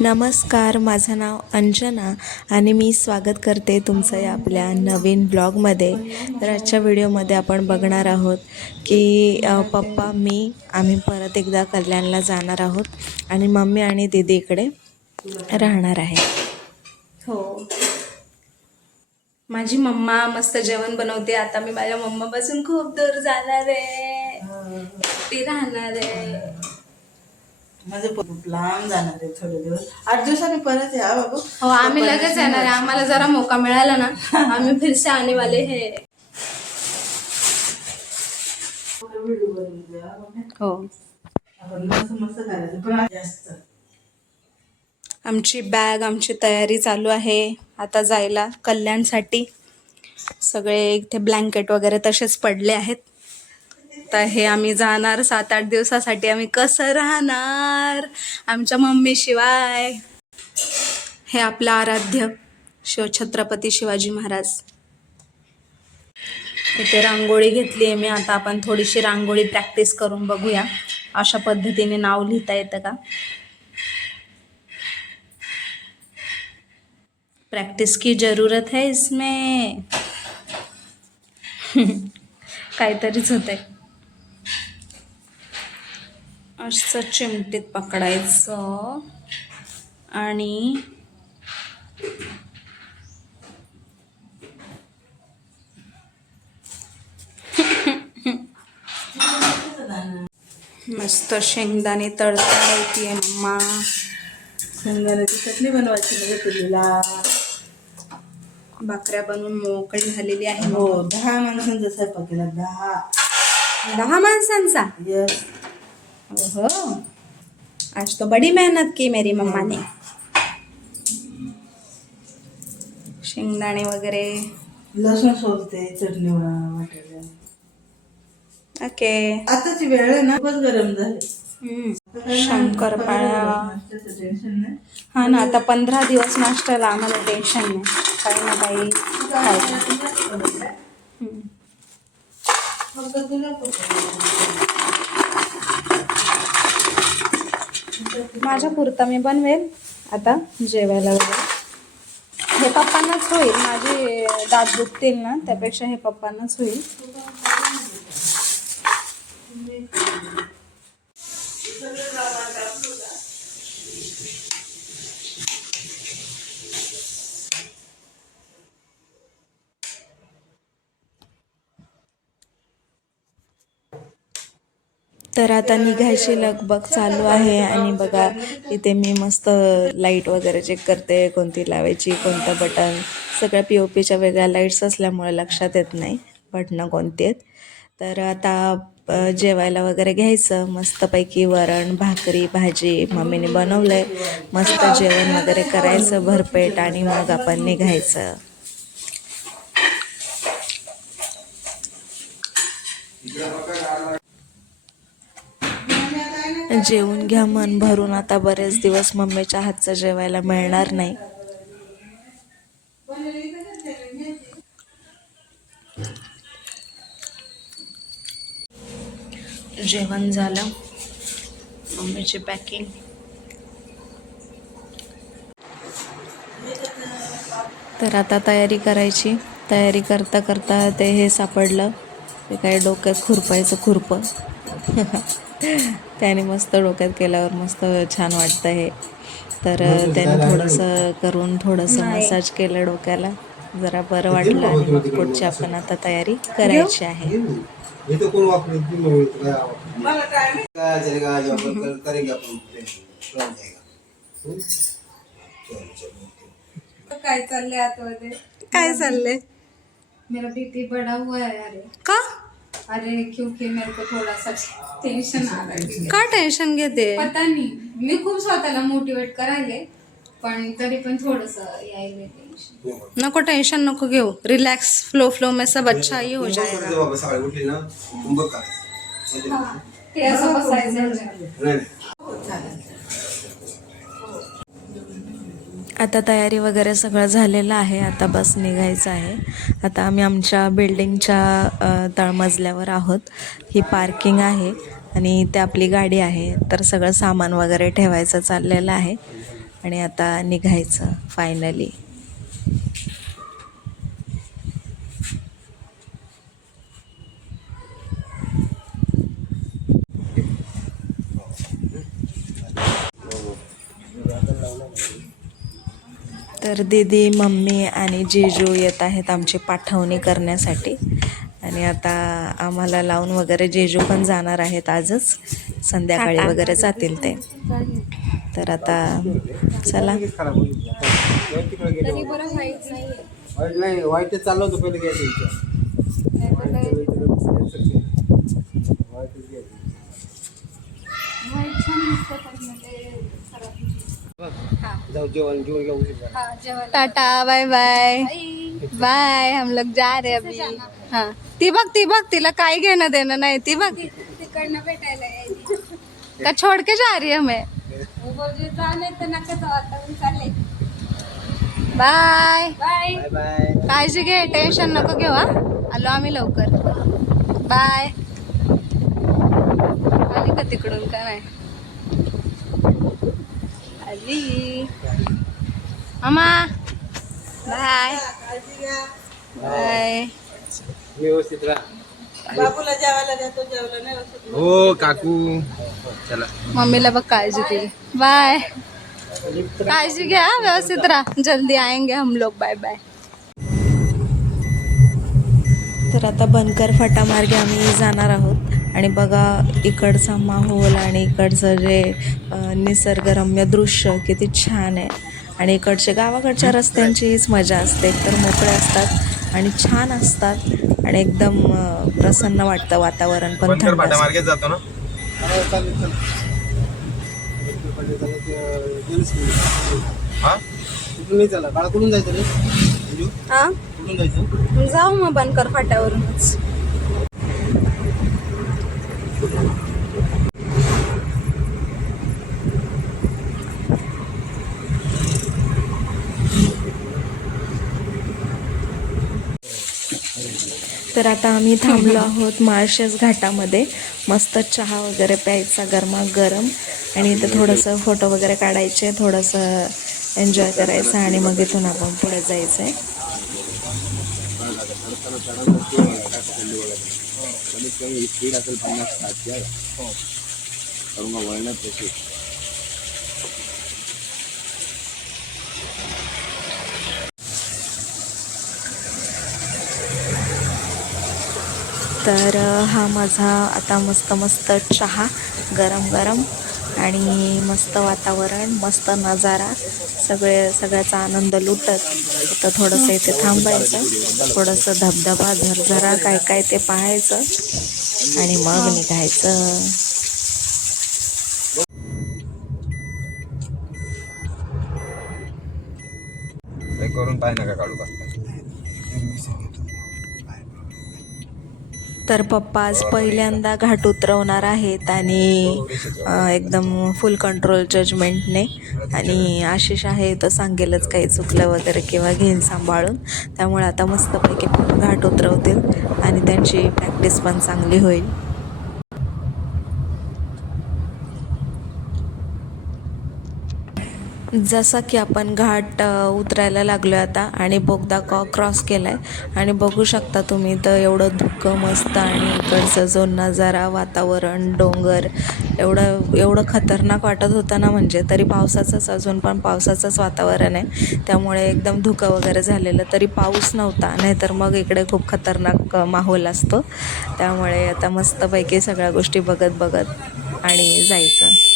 नमस्कार माझं नाव अंजना आणि मी स्वागत करते तुमचं या आपल्या नवीन ब्लॉगमध्ये. तर आजच्या व्हिडिओमध्ये आपण बघणार आहोत की पप्पा मी आम्ही परत एकदा कल्याणला जाणार आहोत आणि मम्मी आणि दीदी इकडे राहणार आहे. हो. माझी मम्मा मस्त जेवण बनवते. आता मी माझ्या मम्मापासून खूप दूर जाणार आहे. ती राहणार आहे. माझं प- खूप लांब जाणार आहे थोडे दिवस. आठ दिवसांनी परत या बाबू. हो आम्ही लगेच येणार आहे. आम्हाला जरा मोका मिळाला ना आम्ही फिरसे आने वाले हे. हो. आपण मस्त मस्त करायचं पण आज जास्त. आमची बॅग आमची तयारी चालू आहे. आता जायला कल्याणसाठी. सगळे इथे ब्लँकेट वगैरे तसेच पडले आहेत. तर हे आम्ही जाणार सात आठ दिवसासाठी. आम्ही कसं राहणार? आमच्या मम्मीशिवाय हे आपलं आराध्य शिवछत्रपती शिवाजी महाराज. इथे रांगोळी घेतली आहे मी. आता आपण थोडीशी रांगोळी प्रॅक्टिस करून बघूया. अशा पद्धतीने नाव लिहिता येतं का? प्रॅक्टिस की जरूरत है इसमें. काहीतरीच होत आहे असं चिमटीत पकडायचं. आणि मस्त शेंगदाणे तळता येते मम्मा शेंगदाण्याची चटणी बनवायची म्हणजे तुलीला भाकऱ्या बनवून मोकळी झालेली आहे हो दहा माणसांचा स्वयंपाक केला दहा. दहा माणसांचा? यस ओहो. आज तो बड़ी मेहनत की मेरी मम्मा ने शेंगदाणे वगैरे. लसूण सोलते चटणी वाटायला ओके. आताची वेळ आहे ना खूपच गरम झाली. नाही. हा ना आता पंधरा दिवस नाश्त्याला आम्हाला टेन्शन नाही. काही ना काही खायचं. फक्त तुला माझ्या पुरता मी बनवेल. आता जेवायला वगैरे. हे पप्पांनाच होईल. माझे दात दुखतील ना त्यापेक्षा हे पप्पांनाच होईल. तर आता निघायची लगबग चालू आहे आणि बघा इथे मी मस्त लाइट वगैरे चेक करते कोणती लावायची कोणतं बटन सगळ्या पी ओ पीच्या वेगळ्या लाईट्स असल्यामुळे लक्षात येत नाही बटणं कोणती आहेत. तर आता जेवायला वगैरे घ्यायचं मस्तपैकी वरण भाकरी भाजी मम्मीने बनवलं आहे मस्त जेवण वगैरे करायचं भरपेट आणि मग आपण निघायचं. जेवून घ्या मन भरून. आता बरेच दिवस मम्मीच्या हातचं जेवायला मिळणार नाही. जेवण झालं. मम्मीची पॅकिंग. तर आता तयारी करायची. तयारी करता करता ते हे सापडलं. ते काय डोक्यात खुरपायचं खुरपं. त्याने मस्त डोक्यात केल्यावर मस्त छान वाटतं हे. तर त्याने थोडंसं करून थोडंसं मसाज केलं डोक्याला. जरा बरं वाटलं आणि मग पुढची आपण आता तयारी करायची आहे. काय चाललंय आतमध्ये? काय चाललंय? मेरा बीपी बढ़ा हुआ है अरे. का? अरे क्योंकि मेरे को थोड़ा सा टेंशन आ रहा है का टेन्शन घेते? पता नहीं मी खूप स्वतःला मोटिवेट करायले पण तरी पण थोडस यायले टेन्शन नको टेन्शन नको घेऊ. रिलॅक्स फ्लो फ्लो में सब अच्छा ही हो जाएगा. करायचं बाबा सकाळी उठली ना कुंभ करायचं ते असं बसायचं नाही नाही. आता तयारी वगैरे सगळं झालेलं आहे. आता बस निघायचं आहे. आता आम्ही आमच्या बिल्डिंगच्या तळमजल्यावर आहोत. ही पार्किंग आहे आणि इथे आपली गाडी आहे. तर सगळं सामान वगैरे ठेवायचं चाललेलं आहे. आणि आता निघायचं फायनली तर दीदी मम्मी आणि जीजू येत आहेत आमची पाठवणी करण्यासाठी. आणि आता आम्हाला लावून वगैरे जेजू पण जाणार आहेत आजच. संध्याकाळी वगैरे जातील ते. तर आता चला. चाललं जेवण झाला. Tata bye bye. बाय. हम लोग जा रहे अभी. हाँ. ती बघ ती बघ तिला काही घेणं देणं नाही ती बघ. का छोड़ के जा रही है हमें? बाय. बाय. बाय काळजी घे टेन्शन नको घेऊ हा. आलो आम्ही लवकर. बाय. आली का तिकडून? का नाही आली. मामा. बाय. बाय. व्यवस्थित बाबूला जेवायला देतो जेवलं नाही. हो काकू. चला. मम्मीला बघ काळजी केली. बाय. काळजी घ्या व्यवस्थित राहा. जल्दी आएंगे हम लोग. Bye bye. तर आता बनकर फाटामार्गे आम्ही जाणार आहोत. आणि बघा इकडचा माहोल आणि इकडचं जे निसर्गरम्य दृश्य किती छान आहे. आणि इकडचे गावाकडच्या रस्त्यांचीच मजा असते. एकतर मोकळे असतात आणि छान असतात आणि एकदम प्रसन्न वाटतं वातावरण पण थंड जातो ना? हो. हा हा जायचं? जाऊ मग बनकर फाट्यावरूनच. तर आता आम्ही थांबलो आहोत माळशेज घाटामध्ये. मस्त चहा वगैरे प्यायचा गरमागरम. आणि इथे थोडंसं फोटो वगैरे काढायचे थोडंसं एन्जॉय करायचं आणि मग इथून आपण पुढे जायचं आहे तर हा माझा आता मस्त मस्त चहा गरम गरम आणि मस्त वातावरण मस्त नजारा. सगळे सगळ्याचा आनंद लुटत. तर थोडंसं इथे थांबायचं. थोडंसं धबधबा झरझरा काय काय ते पाहायचं आणि मग निघायचं. करून पाय नका काढू का तर पप्पा आज पहिल्यांदा घाट उतरवणार आहेत आणि एकदम फुल कंट्रोल जजमेंटने आणि आशिष आहे तर सांगेलच काही चुकलं वगैरे किंवा घेईन सांभाळून. त्यामुळे आता मस्तपैकी घाट उतरवतील आणि त्यांची प्रॅक्टिस पण चांगली होईल. जसा की आपण घाट उतरायला लागलो आता आणि बोगदा कॉ क्रॉस केला आहे आणि बघू शकता तुम्ही तर एवढं धुकं मस्त आणि इकडचं जो नजारा वातावरण डोंगर एवढं एवढं खतरनाक वाटत होतं ना म्हणजे तरी पावसाचंच अजून पण पावसाचंच वातावरण आहे. त्यामुळे एकदम धुकं वगैरे झालेलं तरी पाऊस नव्हता. नाहीतर मग इकडे खूप खतरनाक माहोल असतो. त्यामुळे आता मस्तपैकी सगळ्या गोष्टी बघत बघत आणि जायचं.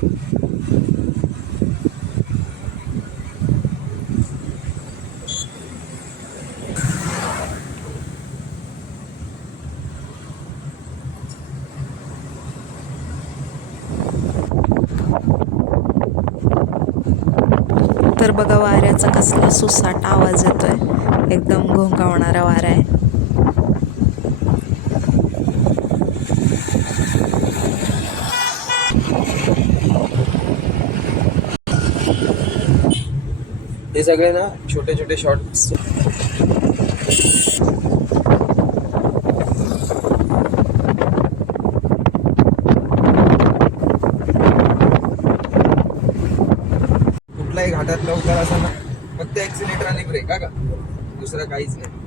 तर बघा वाऱ्याचा कसला सुसाट आवाज येतोय. एकदम घोंगावणारा वारा आहे. हे सगळे ना छोटे छोटे शॉर्ट्स कुठलाही घाटात लवकर असा ना फक्त ऍक्सिलेटर आणि ब्रेक हा का? दुसरं काहीच नाही.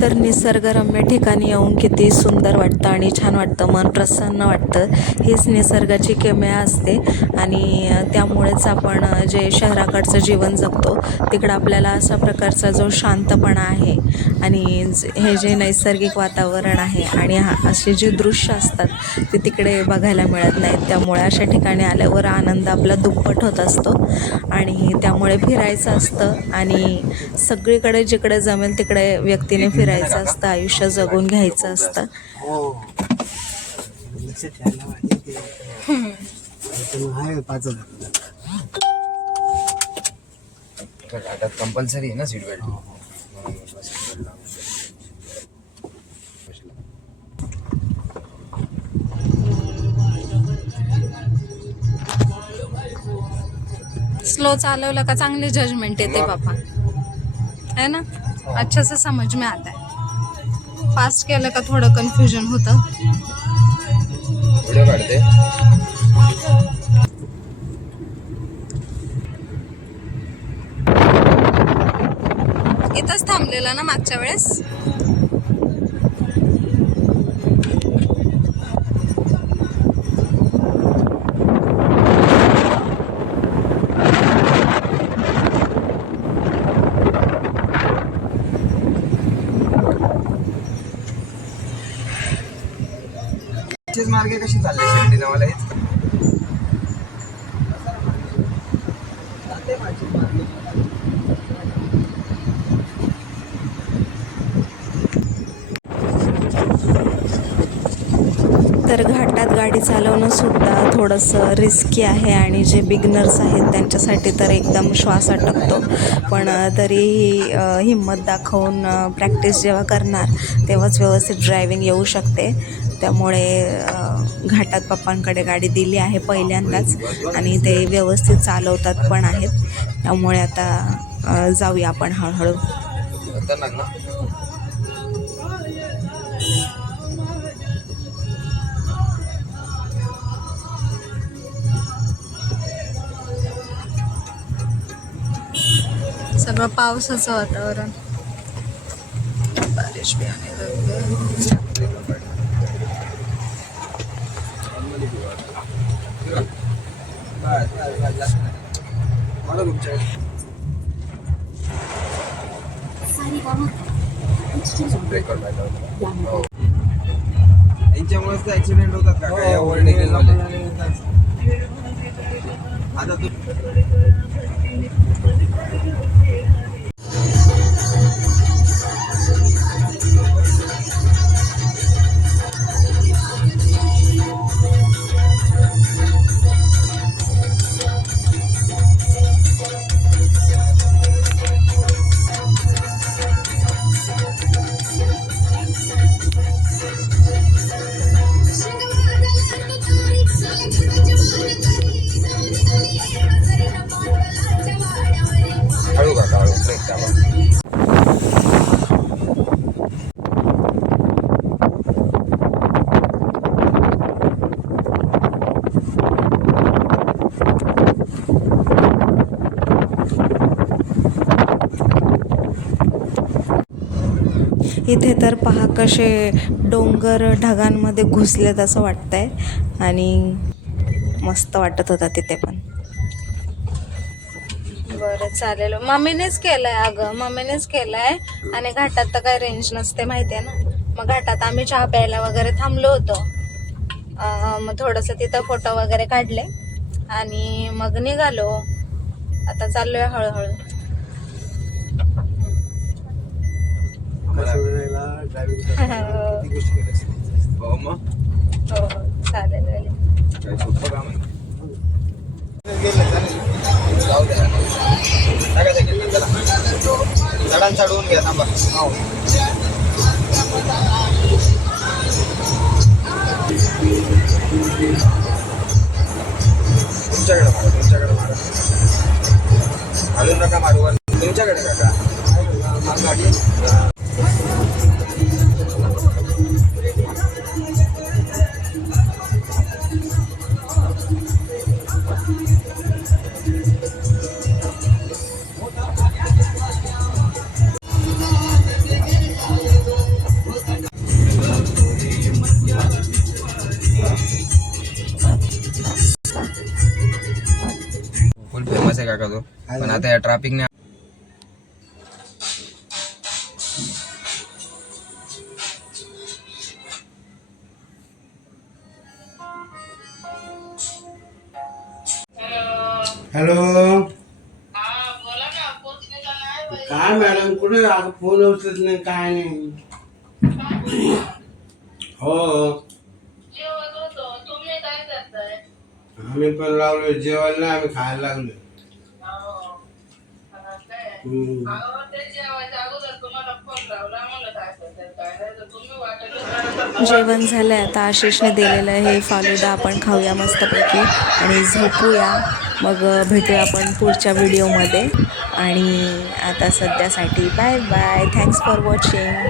तर निसर्गरम्य ठिकाणी येऊन किती सुंदर वाटतं आणि छान वाटतं मन प्रसन्न वाटतं हीच निसर्गाची किमया असते. आणि त्यामुळेच आपण जे शहराकडचं जीवन जगतो तिकडं आपल्याला अशा प्रकारचा जो शांतपणा आहे आणि ज- हे जे नैसर्गिक वातावरण आहे आणि हा असे जे दृश्य असतात ते तिकडे बघायला मिळत नाहीत. त्यामुळे अशा ठिकाणी आल्यावर आनंद आपला दुप्पट होत असतो आणि त्यामुळे फिरायचं असतं आणि सगळीकडे जिकडे जमेल तिकडे व्यक्तीने फिरायचं असतं आयुष्य जगून घ्यायचं असतं. हो कंपल्सरी आहे ना सीट बेल्ट स्लो चालवलं का चांगली जजमेंट येते बाबा. है ना? अच्छा से समझ में आता. है फास्ट केलं का थोडं कन्फ्युजन होतं. इथंच थांबलेलं ना मागच्या वेळेस? असेच मार्गे कशी चालले शिर्डीला मला हेच? तर घाटात गाडी चालवणं सुद्धा थोडंसं रिस्की आहे आणि जे बिगनर्स आहेत त्यांच्यासाठी तर एकदम श्वास अटकतो. पण तरीही हिंमत दाखवून प्रॅक्टिस जेव्हा करणार तेव्हाच व्यवस्थित ड्रायव्हिंग येऊ शकते. त्यामुळे घाटात पप्पांकडे गाडी दिली आहे पहिल्यांदाच आणि ते व्यवस्थित चालवतात पण आहेत. त्यामुळे आता जाऊया आपण हळूहळू. सगळं पावसाचं वातावरण. बारिश भी आने लगी है. मला तुमच्या ब्रेकवर पाहिजे होता. हो. यांच्यामुळेच तर ऍक्सिडेंट होतात का काय ओव्हरटेकिंगमध्ये आता तू इथे तर पहा कसे डोंगर ढगांमध्ये घुसलेत असं वाटतंय. आणि मस्त वाटत होता तिथे पण. बरं चालेल. मम्मीनेच केलंय अगं मम्मीनेच केलंय. आणि घाटात तर काय रेंज नसते माहितीये ना? मग घाटात आम्ही चहा प्यायला वगैरे थांबलो होतो. अं, मग थोडस तिथं फोटो वगैरे काढले. आणि मग निघालो. आता चाललोय हळूहळू. हो, हो. चालेल चालेल. काय सोपं जाऊ द्या. टाका jacket, चला. चढान घ्या थांबा हो. तुमच्याकडे मारा तुमच्याकडे अजून नका मारू काका तो? पण आता या ट्रॅफिकने हॅलो. काय मॅडम कुठे आता फोन उचलत नाही काय नाही. हो. आम्ही पण लावलो जेवायला नाही आम्ही खायला लागलो जेवण झालंय आता आशिषने दिलेलं हे फालुदा आपण खाऊया मस्तपैकी आणि झोपूया. मग भेटूया आपण पुढच्या व्हिडिओमध्ये. आणि आता सध्यासाठी bye bye thanks for watching